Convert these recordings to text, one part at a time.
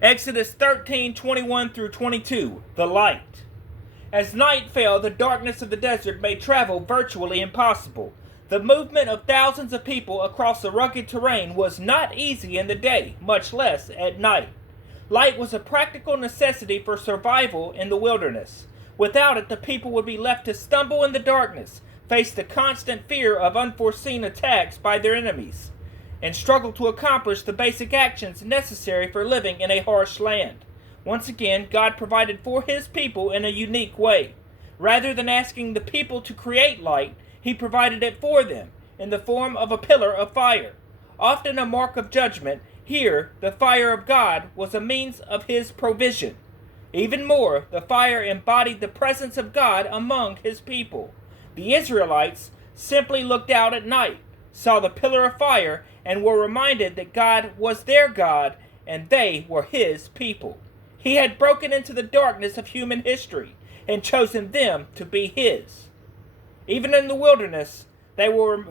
Exodus 13:21 through 22, the light. As night fell, the darkness of the desert made travel virtually impossible. The movement of thousands of people across the rugged terrain was not easy in the day, much less at night. Light was a practical necessity for survival in the wilderness. Without it, the people would be left to stumble in the darkness, face the constant fear of unforeseen attacks by their enemies, and struggle to accomplish the basic actions necessary for living in a harsh land. Once again, God provided for his people in a unique way. Rather than asking the people to create light, he provided it for them in the form of a pillar of fire. Often a mark of judgment, here the fire of God was a means of his provision. Even more, the fire embodied the presence of God among his people. The Israelites simply looked out at night, saw the pillar of fire, and were reminded that God was their God and they were his people. He had broken into the darkness of human history and chosen them to be his. Even in the wilderness, they were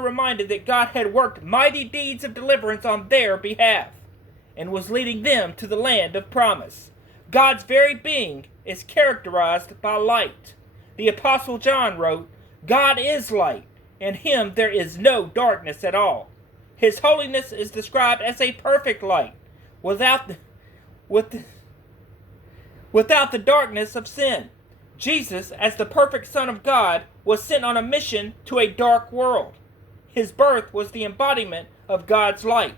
reminded that God had worked mighty deeds of deliverance on their behalf and was leading them to the land of promise. God's very being is characterized by light. The Apostle John wrote, "God is light. In him there is no darkness at all." His holiness is described as a perfect light, without the darkness of sin. Jesus, as the perfect Son of God, was sent on a mission to a dark world. His birth was the embodiment of God's light.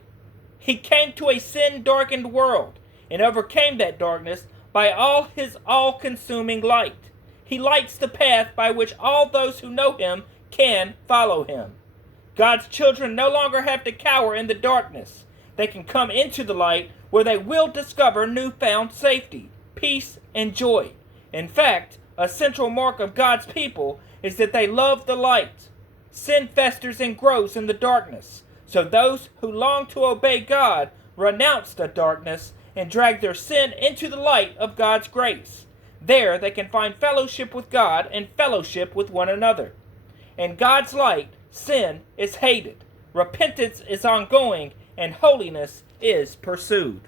He came to a sin-darkened world and overcame that darkness by his all-consuming light. He lights the path by which all those who know him can follow him. God's children no longer have to cower in the darkness. They can come into the light where they will discover newfound safety, peace, and joy. In fact, a central mark of God's people is that they love the light. Sin festers and grows in the darkness, so those who long to obey God renounce the darkness and drag their sin into the light of God's grace. There they can find fellowship with God and fellowship with one another. In God's light, sin is hated, repentance is ongoing, and holiness is pursued.